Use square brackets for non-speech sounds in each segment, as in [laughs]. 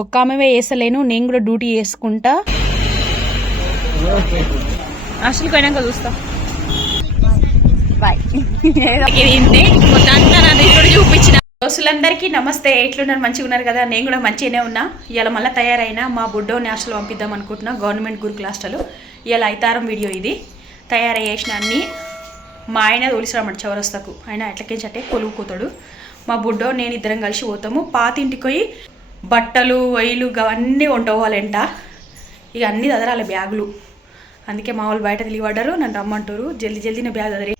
ఒక్క ఆమె వేసలేను నేను కూడా డ్యూటీ చేసుకుంటా. అసలు పోయినాక చూస్తా. బాయ్. ఇది ఇంతే మొత్తంతా నా దగ్గర చూపించిన. దోస్తులందరికీ నమస్తే. ఎట్లున్నారు? మంచిగా ఉన్నారు కదా? నేను కూడా మంచిగానే ఉన్నా. ఇవాళ మళ్ళీ తయారైనా. మా బుడ్డోని హాస్టల్ పంపిద్దాం అనుకుంటున్నా. గవర్నమెంట్ గురుకుల హాస్టల్ ఇవాళ ఐతారం వీడియో ఇది. తయారయ్యేసిన అన్ని. మా ఆయన తోలిసిరామంట చౌరస్తకు. ఆయన ఎట్లకేంచంటే కొలువు కూతాడు. మా బుడ్డో నేను ఇద్దరం కలిసి పోతాము. పాతింటికి పోయి బట్టలు వైలు అవన్నీ వంటపోవాలంట ఇక అన్నీ చదరాలి బ్యాగులు. అందుకే మా వాళ్ళు బయట తెలియబడ్డారు నన్ను రమ్మంటారు జల్దీ జల్దీ నా బ్యాగ్ చదిరి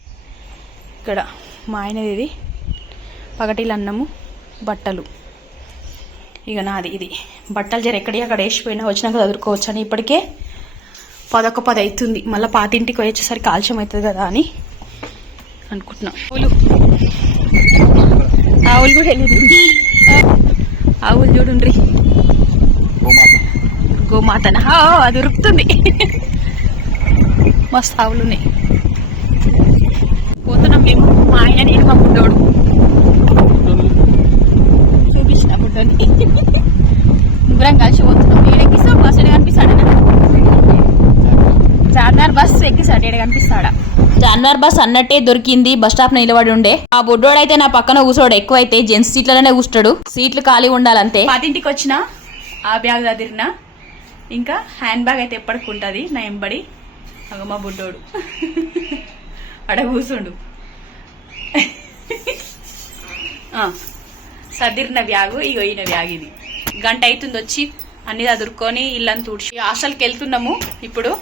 ఇక్కడ మా ఆయనది ఇది. పగటిలు అన్నము బట్టలు. ఇక నాది ఇది. బట్టలు జర ఎక్కడి అక్కడ వేసిపోయినా వచ్చినాక చదువుకోవచ్చు అని ఇప్పటికే పదొక పది అవుతుంది మళ్ళీ పాతింటికి వచ్చేసరికి ఆలస్యం అవుతుంది కదా అని అనుకుంటున్నాం. ఆవులు కూడా వెళ్ళింది. ఆవులు చూడుండ్రి. గోమాతన? అది ఉరుకుతుంది. మస్తు ఆవులు ఉన్నాయి పోతున్నాం మేము. మా ఆయన నేను మా బుడ్డోడు చూపించిన బుడ్డోని ముగ్గురం కలిసి పోతున్నాం ఏడెక్కిస్తాం బస్ ఎడ కనిపిస్తాడా చార్మినార్ బస్ ఎక్కిస్తాడు ఏడ కనిపిస్తాడా అన్వర్ బస్ అన్నట్టే దొరికింది. బస్ స్టాప్ నిలబడి ఉండే. ఆ బొడ్డోడైతే నా పక్కన కూర్చోడు ఎక్కువైతే జెంట్స్ సీట్లలోనే కూర్చోడు సీట్లు ఖాళీ ఉండాలంతే. పదింటికి వచ్చిన ఆ బ్యాగ్ చదిరిన ఇంకా హ్యాండ్ బ్యాగ్ అయితే ఎప్పటికి ఉంటుంది. నా ఎంబడి. అగమ్మ బుడ్డోడు. అడ కూర్చుండు ఆ, సర్దిరిన బ్యాగు ఇగో ఈయన బ్యాగ్ ఇది. గంట అవుతుంది వచ్చి అన్ని చదువుకొని ఇల్లంతా తుడిచి హాస్టల్కి వెళ్తున్నాము ఇప్పుడు.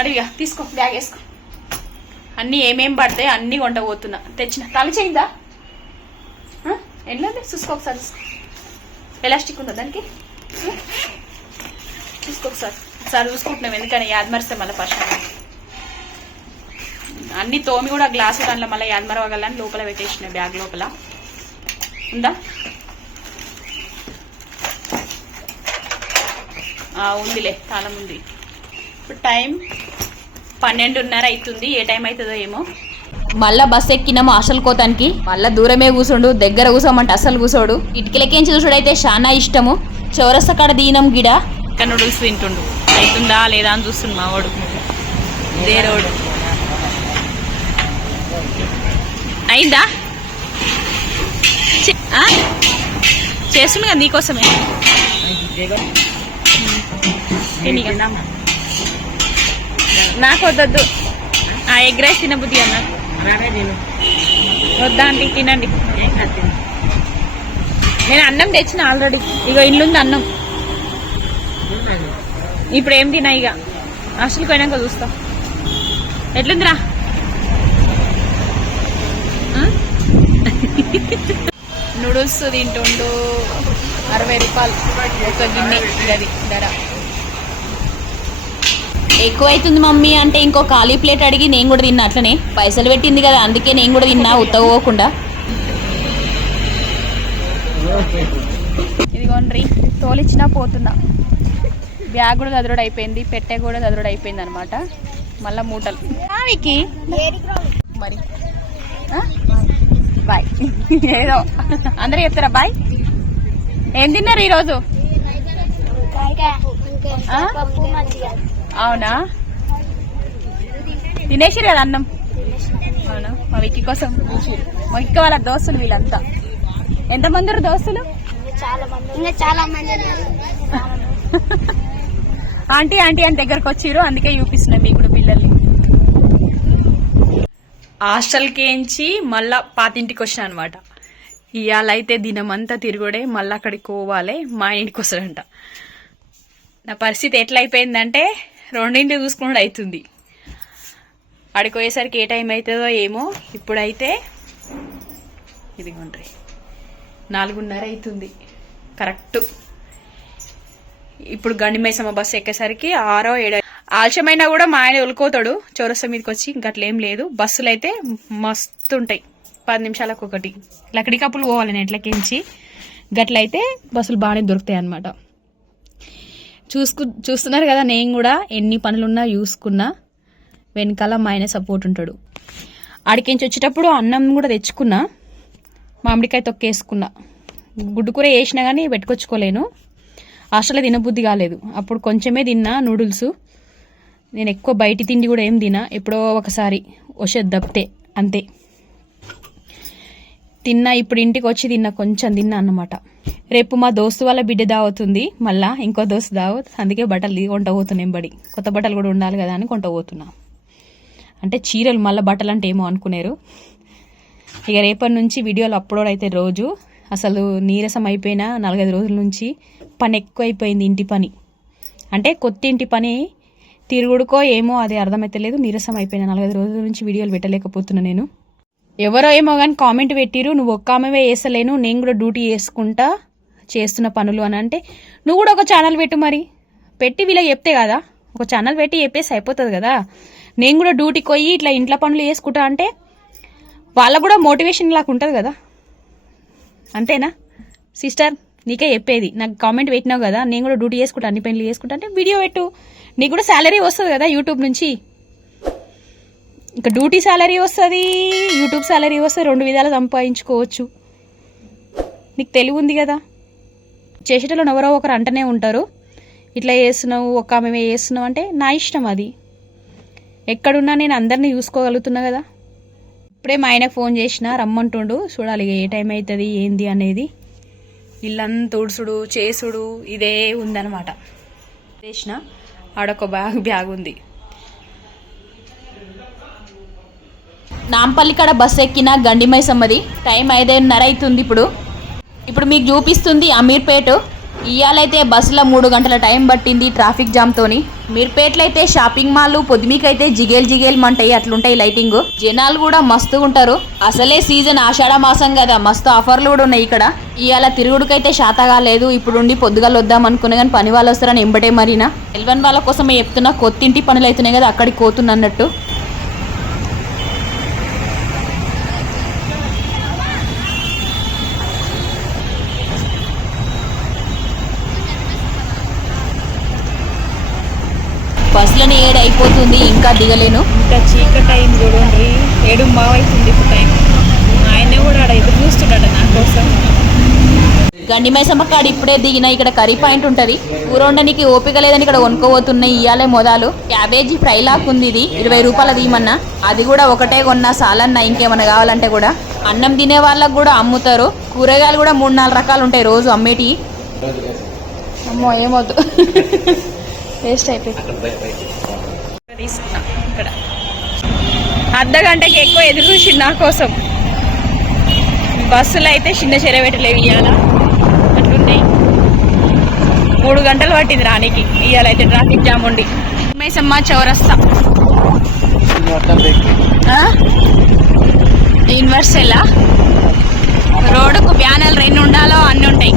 అడిగా తీసుకో బ్యాగ్ వేసుకో. అన్నీ ఏమేం పడతాయి అన్నీ కొంట పోతున్నా తెచ్చిన. తల చేయిందా? వెళ్ళండి చూసుకో ఒకసారి ఎలాస్టిక్ ఉందా దానికి? చూసుకో ఒకసారి. ఒకసారి చూసుకుంటున్నాం ఎందుకని యాదమరిస్తే మళ్ళీ ఫస్ట్ అన్ని తోమి కూడా గ్లాసు దాంట్లో మళ్ళీ యాదమరవగలని లోపల పెట్టేసిన బ్యాగ్ లోపల. ఉందా? ఉందిలే తాళం ఉంది. ఇప్పుడు టైం పన్నెండున్నర అవుతుంది. ఏ టైం అవుతుందో ఏమో. మళ్ళా బస్ ఎక్కినాము హాస్టల్ కోతానికి. మళ్ళా దూరమే కూర్చోండు దగ్గర కూర్చోమంటే అస్సలు కూర్చోడు ఇటుకలకేంచి చూసుడు అయితే చాలా ఇష్టము. చౌరస్త కాడ దీనం గిడ. ఇక్కడ నూడిల్స్ తింటుండు. అవుతుందా లేదా అని చూస్తుండు మా వాడు. ఇదే రోడ్. అయిందా? చి- ఆ? చేస్తుండు కదా నీకోసమే? నాకు వద్దొద్దు ఆ ఎగ్ రైస్ తినబుద్ధి అన్న. వద్దా అండి తినండి. నేను అన్నం తెచ్చిన ఆల్రెడీ. ఇగో ఇల్లుంది అన్నం. ఇప్పుడు ఏం తినా ఇక హాస్టల్కి పోయినాక చూస్తా. ఎట్లుందిరా? [laughs] నూడిల్స్ తింటుండు. అరవై రూపాయలు. ఒక గిన్నె. గది ధర. ఎక్కువ అవుతుంది మమ్మీ అంటే ఇంకో ఖాళీ ప్లేట్ అడిగి నేను కూడా తిన్నా అట్లనే పైసలు పెట్టింది కదా అందుకే నేను కూడా తిన్నా ఉత్తగోకుండా. ఇదిగోండ్రి తోలిచ్చినా పోతున్నా. బ్యాగ్ కూడా చదురుడు అయిపోయింది పెట్టె కూడా చదురుడు అయిపోయింది అనమాట మళ్ళా మూటలు. మరి? బాయ్. ఏదో. అందరూ చెప్తారా బాయ్? ఏం తిన్నారు ఈరోజు? అవునా? తినేసిరు కదా అన్నం? అవునా? మా విక్కీ కోసం. మా విక్క వాళ్ళ దోస్తులు వీళ్ళంతా. ఎంతమంది దోస్తులు? ఇంకా చాలా మంది ఆంటీ ఆంటీ అని దగ్గరకు వచ్చిరు అందుకే చూపిస్తున్నాం మీకు కూడా పిల్లల్ని. హాస్టల్కి ఎంచి మళ్ళా పాతింటికి వచ్చిన అనమాట ఇవాళ అయితే దినమంతా తిరుగుడే మళ్ళీ అక్కడికి పోవాలి. మా ఇంటికి వస్తాడంట. నా పరిస్థితి ఎట్లా అయిపోయిందంటే రెండింటి చూసుకున్నాడు అవుతుంది. ఆడికి పోయేసరికి ఏ టైం అవుతుందో ఏమో ఇప్పుడైతే ఇదిగోండి నాలుగున్నర అవుతుంది. కరెక్ట్. ఇప్పుడు గండిమైసమ్మ బస్సు ఎక్కేసరికి ఆరో ఏడో ఆలస్యమైనా కూడా మా ఆయన ఉలుకోతాడు చౌరస్తా మీదకి వచ్చి ఇంకా ఏం లేదు. బస్సులు అయితే మస్తు ఉంటాయి పది నిమిషాలకు ఒకటి లకడి కప్పులు పోవాలి నెట్లకించి గట్లయితే బస్సులు బాగానే దొరుకుతాయి అన్నమాట చూసుకు చూస్తున్నారు కదా నేను కూడా ఎన్ని పనులున్నా చూసుకున్నా వెనకాల మా ఆయన సపోర్ట్ ఉంటాడు. ఆడికించి వచ్చేటప్పుడు అన్నం కూడా తెచ్చుకున్నా మామిడికాయ తొక్కేసుకున్నా గుడ్డు కూర వేసినా కానీ పెట్టుకొచ్చుకోలేను. హాస్టల్లో తినబుద్ధి కాలేదు. అప్పుడు కొంచెమే తిన్నా నూడిల్స్. నేను ఎక్కువ బయటి తిండి కూడా ఏం తినా ఎప్పుడో ఒకసారి వచ్చేది దప్తే అంతే. తిన్నా ఇప్పుడు ఇంటికి వచ్చి తిన్నా కొంచెం తిన్నా అన్నమాట. రేపు మా దోస్తు వాళ్ళ బిడ్డ దావుతుంది మళ్ళా ఇంకో దోస్తు దావత్ అందుకే బట్టలు కొంట పోతున్నాం బడి కొత్త బట్టలు కూడా ఉండాలి కదా అని కొంట పోతున్నా. అంటే చీరలు మళ్ళీ బట్టలు అంటే ఏమో అనుకున్నారు ఇక రేపటి నుంచి వీడియోలు అప్లోడ్ అయితే రోజు. అసలు నీరసం అయిపోయిన నాలుగైదు రోజుల నుంచి పని ఎక్కువ అయిపోయింది ఇంటి పని. అంటే కొత్త ఇంటి పని తిరుగుడుకో ఏమో అది అర్థమైతలేదు నీరసం అయిపోయిన నాలుగైదు రోజుల నుంచి వీడియోలు పెట్టలేకపోతున్నా నేను. ఎవరో ఏమో కానీ కామెంట్ పెట్టిరు నువ్వు ఒక్క ఆమెవే వేస్తలేను నేను కూడా డ్యూటీ చేసుకుంటా చేస్తున్న పనులు అని. అంటే నువ్వు కూడా ఒక ఛానల్ పెట్టు మరి. పెట్టి వీళ్ళకి చెప్తే కదా ఒక ఛానల్ పెట్టి చెప్పేసి అయిపోతుంది కదా. నేను కూడా డ్యూటీకి పోయి ఇట్లా ఇంట్లో పనులు చేసుకుంటా అంటే వాళ్ళకు కూడా మోటివేషన్ లాగా ఉంటుంది కదా. అంతేనా? సిస్టర్ నీకే చెప్పేది. నాకు కామెంట్ పెట్టినావు కదా నేను కూడా డ్యూటీ చేసుకుంటా అన్ని పనులు చేసుకుంటా అంటే వీడియో పెట్టు. నీకు కూడా శాలరీ వస్తుంది కదా యూట్యూబ్ నుంచి. ఇక డ్యూటీ శాలరీ వస్తుంది యూట్యూబ్ శాలరీ వస్తుంది రెండు విధాలు సంపాదించుకోవచ్చు. నీకు తెలివి ఉంది కదా? చేసేటలో ఎవరో ఒకరు అంటనే ఉంటారు. ఇట్లా చేస్తున్నావు ఒక ఆమె చేస్తున్నావు అంటే నా ఇష్టం అది. ఎక్కడున్నా నేను అందరినీ చూసుకోగలుగుతున్నా కదా? ఇప్పుడే మా ఆయనకు ఫోన్ చేసిన రమ్మంటుండు చూడాలి ఏ టైం అవుతుంది ఏంది అనేది. ఇల్లంతా తుడుసుడు చేసుడు ఇదే ఉందనమాట చేసిన ఆడొక బ్యాగ్ బ్యాగ్ ఉంది. నాంపల్లి కాడ బస్ ఎక్కిన గండిమైసమ్మది టైం ఐదున్నర అవుతుంది ఇప్పుడు. ఇప్పుడు మీకు చూపిస్తుంది అమీర్పేట. ఇవాళైతే బస్సులో మూడు గంటల టైం పట్టింది ట్రాఫిక్ జామ్తోని మీర్పేటలో అయితే షాపింగ్ మాల్ పొద్దుమికైతే జిగేల్ జిగేల్ మంటాయి అట్లుంటాయి లైటింగ్. జనాలు కూడా మస్తు ఉంటారు. అసలే సీజన్ ఆషాఢ మాసం కదా మస్తు ఆఫర్లు కూడా ఉన్నాయి ఇక్కడ. ఇవాళ తిరుగుడుకైతే శాతగా లేదు ఇప్పుడుండి పొద్దుగాలు వద్దాం అనుకున్నా కానీ పని వాళ్ళు వస్తారని ఎంబటే మరినా. ఎల్వన్ వాళ్ళ కోసమే చెప్తున్నా కొత్తింటి పనులు అవుతున్నాయి కదా అక్కడికి కోతున్నట్టు బస్సులని ఏడు అయిపోతుంది ఇంకా దిగలేను. ఇంకా చీకటి అయింది చూడండి. ఏడు మావైతుంది ఇప్పుడు టైం. ఆయనే కూడా ఆడ ఎదురు చూస్తున్నాడు నా కోసం. గండి మైసమ్మ కాడ ఇప్పుడే దిగిన ఇక్కడ కర్రీ పాయింట్ ఉంటది. కూర వండడానికి ఓపిక లేదని ఇక్కడ కొనుక్కోబోతున్నాయి ఇయ్యాలే మొదలు. క్యాబేజీ ఫ్రై లాక్ ఉంది ఇది ఇరవై రూపాయలు తీయమన్నా. అది కూడా ఒకటే కొన్నా సాలన్నా ఇంకేమన్నా కావాలంటే కూడా. అన్నం తినే వాళ్ళకు కూడా అమ్ముతారు. కూరగాయలు కూడా మూడు నాలుగు రకాలు ఉంటాయి రోజు అమ్మేటి అమ్మో ఏమవుతు వేస్ట్ అయిపోయి తీసుకున్నా. ఇక్కడ. అర్ధ గంటకి ఎక్కువ ఎదురు చూసి నా కోసం? బస్సులు అయితే చిన్న చెరబెట్టలేవు ఇవాళ అట్లున్నాయి. మూడు గంటలు పట్టింది రానికి. ఇవాళ అయితే ట్రాఫిక్ జామ్ ఉండి మైసమ్మ చౌరస్తా. యూనివర్సెల్లా రోడ్డుకు బ్యానర్లు రెండు ఉండాలో అన్ని ఉంటాయి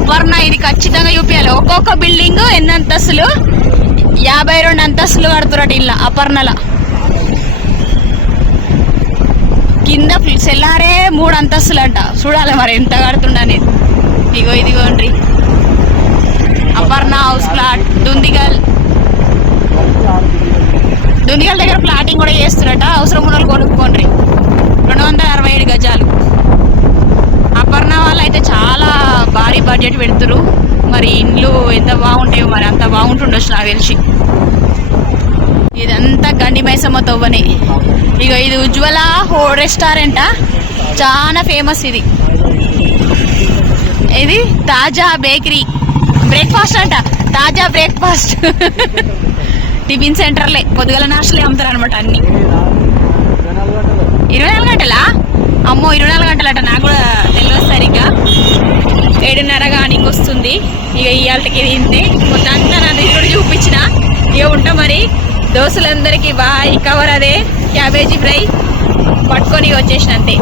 అపర్ణ ఇది ఖచ్చితంగా చూపించాలి ఒక్కొక్క బిల్డింగ్ ఎన్ని అంతస్తులు యాభై రెండు అంతస్తులు కడుతున్నట్టు ఇలా అపర్ణల. కింద సెల్లారే మూడు అంతస్తులు అంట చూడాలి మరి ఎంత కడుతుండ అనేది. ఇగో ఇదిగోండ్రి అపర్ణ హౌస్ ప్లాట్ దుందిగల్. దుందిగల్ దగ్గర ప్లాటింగ్ కూడా చేస్తున్నట. అవసరం ఉన్న వాళ్ళు కొనుక్కోండి. రెండు వందల అరవై ఏడు గజాలు. వాళ్ళు అయితే చాలా భారీ బడ్జెట్ పెడతారు మరి ఇండ్లు ఎంత బాగుంటాయో మరి అంత బాగుంటుండొచ్చు నాకు తెలిసి. ఇదంతా గండి మైసమ్మ తవ్వనే. ఇక ఇది ఉజ్వల హో రెస్టారెంటా చాలా ఫేమస్ ఇది. ఇది తాజా బేకరీ. బ్రేక్ఫాస్ట్ అంట. తాజా బ్రేక్ఫాస్ట్ టిఫిన్ సెంటర్లే. పొద్దుగల నాశలే అమ్ముతారు అనమాట అన్ని. ఇరవై నాలుగు గంటలా? అమ్మో ఇరవై నాలుగు గంటలట. నాకు కూడా తెలియదు ఏడున్నర కానీ వస్తుంది. ఇక ఇవాళకి తింటే. మొత్తంతా నా దగ్గర చూపించిన. ఇక ఉంటా మరి. దోశలందరికీ బాయ్. కవర్ అదే. Cabbage fry. పట్టుకొని వచ్చేసిన అంతే.